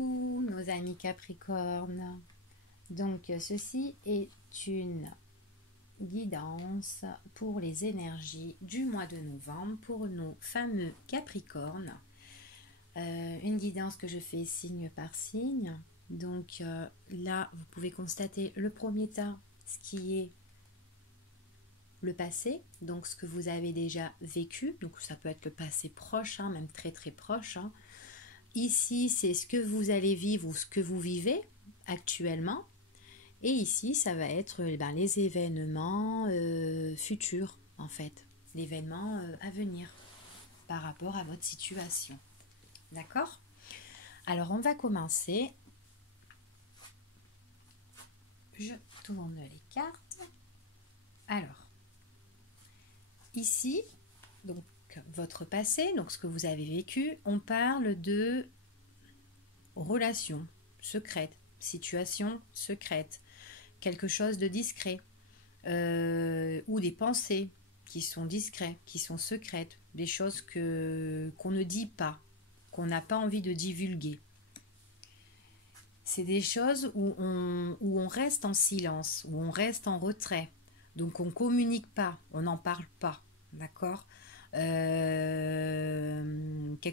Coucou nos amis Capricorne. Donc ceci est une guidance pour les énergies du mois de novembre pour nos fameux Capricornes. Une guidance que je fais signe par signe. Donc là, vous pouvez constater le premier tas, ce qui est le passé, donc ce que vous avez déjà vécu. Donc ça peut être le passé proche, même très très proche. Ici, c'est ce que vous allez vivre ou ce que vous vivez actuellement. Et ici, ça va être les événements futurs, en fait. L'événement à venir par rapport à votre situation. D'accord? Alors, on va commencer. Je tourne les cartes. Alors, ici, donc votre passé, donc ce que vous avez vécu, on parle de relations secrètes, situations secrètes, quelque chose de discret, ou des pensées qui sont discrètes, qui sont secrètes, des choses qu'on ne dit pas, qu'on n'a pas envie de divulguer. C'est des choses où on reste en silence, où on reste en retrait. Donc on ne communique pas, on n'en parle pas, d'accord ? Quelque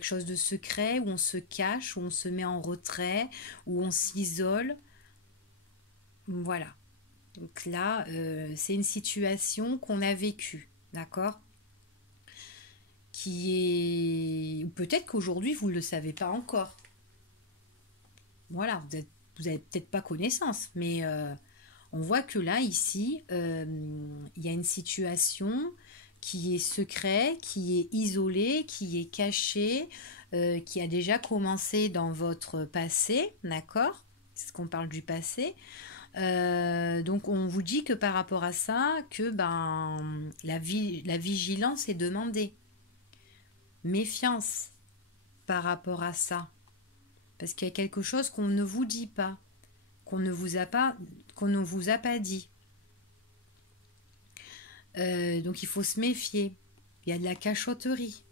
chose de secret, où on se cache, où on se met en retrait, où on s'isole. Voilà. Donc là, c'est une situation qu'on a vécue, d'accord ? Qui est... Ou peut-être qu'aujourd'hui, vous ne le savez pas encore. Voilà, vous n'avez peut-être pas connaissance, mais on voit que là, ici, il y a une situation qui est secrète, qui est isolée, qui est cachée, qui a déjà commencé dans votre passé, d'accord ? C'est ce qu'on parle du passé. Donc on vous dit que par rapport à ça, que la vigilance est demandée. Méfiance par rapport à ça. Parce qu'il y a quelque chose qu'on ne vous dit pas, qu'on ne vous a pas dit. Donc il faut se méfier. Il y a de la cachotterie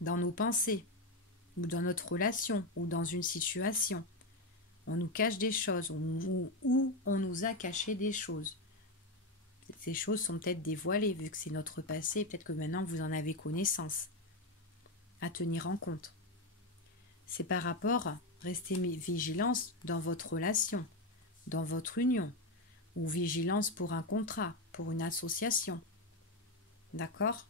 dans nos pensées, ou dans notre relation, ou dans une situation. On nous cache des choses, ou on nous a caché des choses. Ces choses sont peut-être dévoilées, vu que c'est notre passé, peut-être que maintenant vous en avez connaissance. À tenir en compte. C'est par rapport à rester vigilance dans votre relation, dans votre union, ou vigilance pour un contrat, pour une association. D'accord ?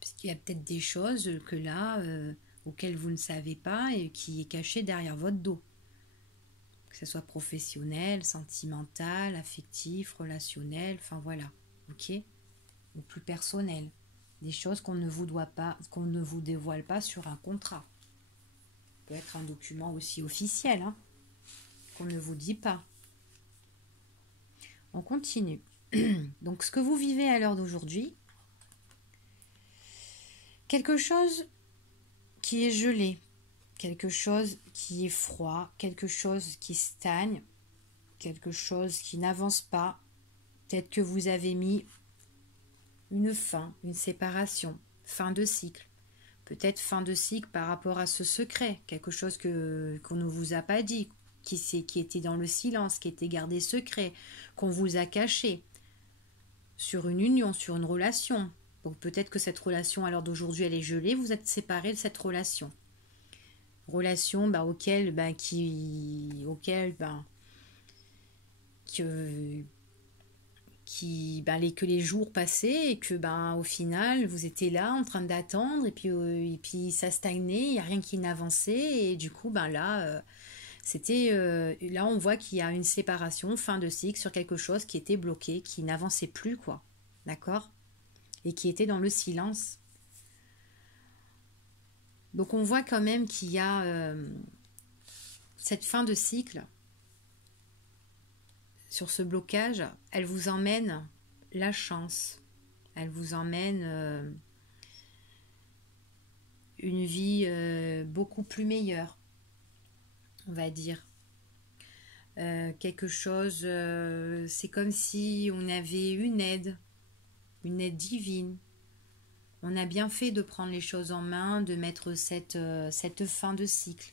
Parce qu'il y a peut-être des choses que là, auxquelles vous ne savez pas et qui est caché derrière votre dos. Que ce soit professionnel, sentimental, affectif, relationnel, enfin voilà, ok ? Ou plus personnel. Des choses qu'on ne vous doit pas, qu'on ne vous dévoile pas sur un contrat. Ça peut être un document aussi officiel, qu'on ne vous dit pas. On continue. Donc ce que vous vivez à l'heure d'aujourd'hui, quelque chose qui est gelé, quelque chose qui est froid, quelque chose qui stagne, quelque chose qui n'avance pas. Peut-être que vous avez mis une fin, une séparation, fin de cycle. Peut-être fin de cycle par rapport à ce secret, quelque chose qu'on ne vous a pas dit, qui était dans le silence, qui était gardé secret, qu'on vous a caché, sur une union, sur une relation. Donc peut-être que cette relation à l'heure d'aujourd'hui elle est gelée, vous êtes séparés de cette relation. Relation que les jours passaient et que au final vous étiez là en train d'attendre et puis ça stagnait, il n'y a rien qui n'avançait et du coup là on voit qu'il y a une séparation, fin de cycle sur quelque chose qui était bloqué, qui n'avançait plus quoi, d'accord, et qui était dans le silence. Donc on voit quand même qu'il y a cette fin de cycle. Sur ce blocage, elle vous emmène la chance, elle vous emmène une vie beaucoup plus meilleure, on va dire. Quelque chose, c'est comme si on avait une aide divine. On a bien fait de prendre les choses en main, de mettre cette fin de cycle.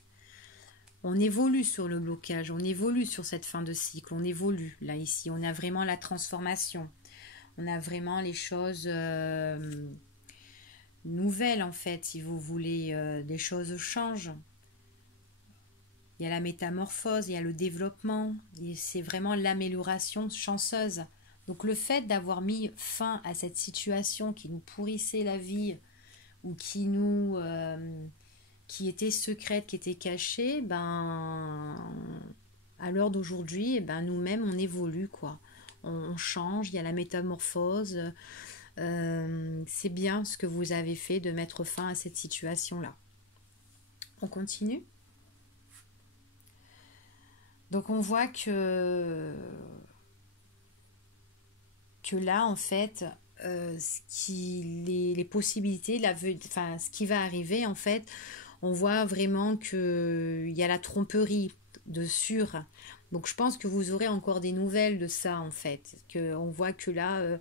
On évolue sur le blocage, on évolue sur cette fin de cycle, on évolue là ici, on a vraiment la transformation, on a vraiment les choses nouvelles en fait, si vous voulez, des choses changent. Il y a la métamorphose, il y a le développement, et c'est vraiment l'amélioration chanceuse. Donc le fait d'avoir mis fin à cette situation qui nous pourrissait la vie ou qui était secrète, qui était cachée, ben à l'heure d'aujourd'hui, ben, nous-mêmes on évolue quoi. On change, il y a la métamorphose. C'est bien ce que vous avez fait de mettre fin à cette situation-là. On continue. Donc on voit que là en fait les possibilités, ce qui va arriver en fait, on voit vraiment qu'il y a la tromperie de sûr. Donc je pense que vous aurez encore des nouvelles de ça en fait. On voit que là,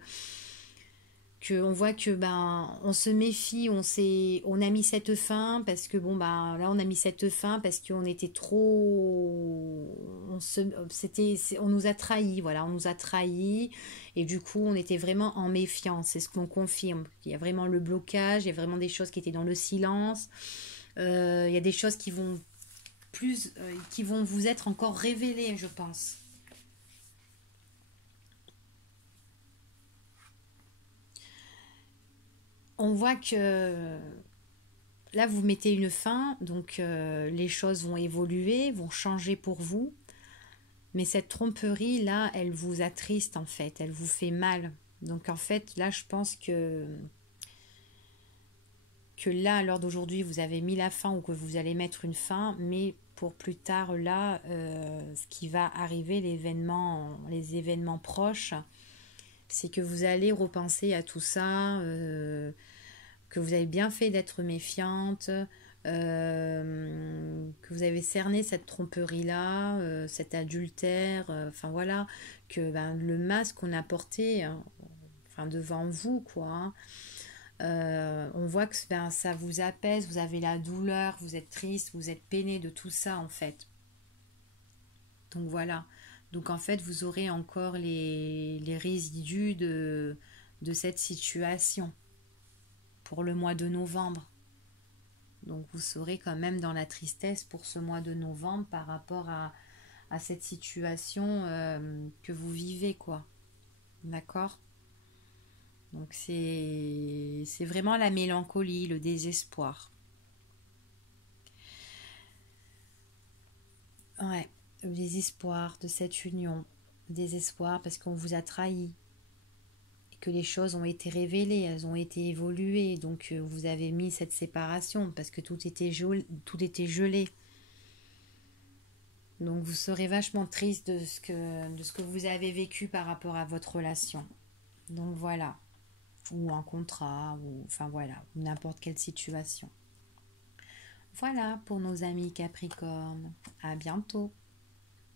on voit que ben on se méfie, on a mis cette fin parce que bon ben là on a mis cette fin parce qu'on était trop, on nous a trahis, voilà, on nous a trahis et du coup on était vraiment en méfiance. C'est ce qu'on confirme. Il y a vraiment le blocage, il y a vraiment des choses qui étaient dans le silence. Il y a des choses qui vont vous être encore révélées, je pense. On voit que là, vous mettez une fin, donc les choses vont évoluer, vont changer pour vous. Mais cette tromperie, là, elle vous attriste en fait, elle vous fait mal. Donc en fait, là, je pense que là, à l'heure d'aujourd'hui, vous avez mis la fin ou que vous allez mettre une fin, mais pour plus tard, là, ce qui va arriver, les événements proches, c'est que vous allez repenser à tout ça, que vous avez bien fait d'être méfiante, que vous avez cerné cette tromperie-là, cet adultère, enfin voilà, que ben, le masque qu'on a porté, hein, enfin devant vous, quoi, hein, on voit que ben, ça vous apaise, vous avez la douleur, vous êtes triste, vous êtes peiné de tout ça en fait. Donc voilà. Donc en fait, vous aurez encore les résidus de cette situation pour le mois de novembre. Donc vous serez quand même dans la tristesse pour ce mois de novembre par rapport à cette situation que vous vivez, quoi. D'accord? Donc c'est vraiment la mélancolie, le désespoir. Ouais, le désespoir de cette union. Le désespoir parce qu'on vous a trahi. Et que les choses ont été révélées, elles ont été évoluées. Donc vous avez mis cette séparation parce que tout était gelé. Donc vous serez vachement triste de ce que vous avez vécu par rapport à votre relation. Donc voilà. Ou un contrat, ou enfin voilà, n'importe quelle situation. Voilà pour nos amis Capricorne. À bientôt.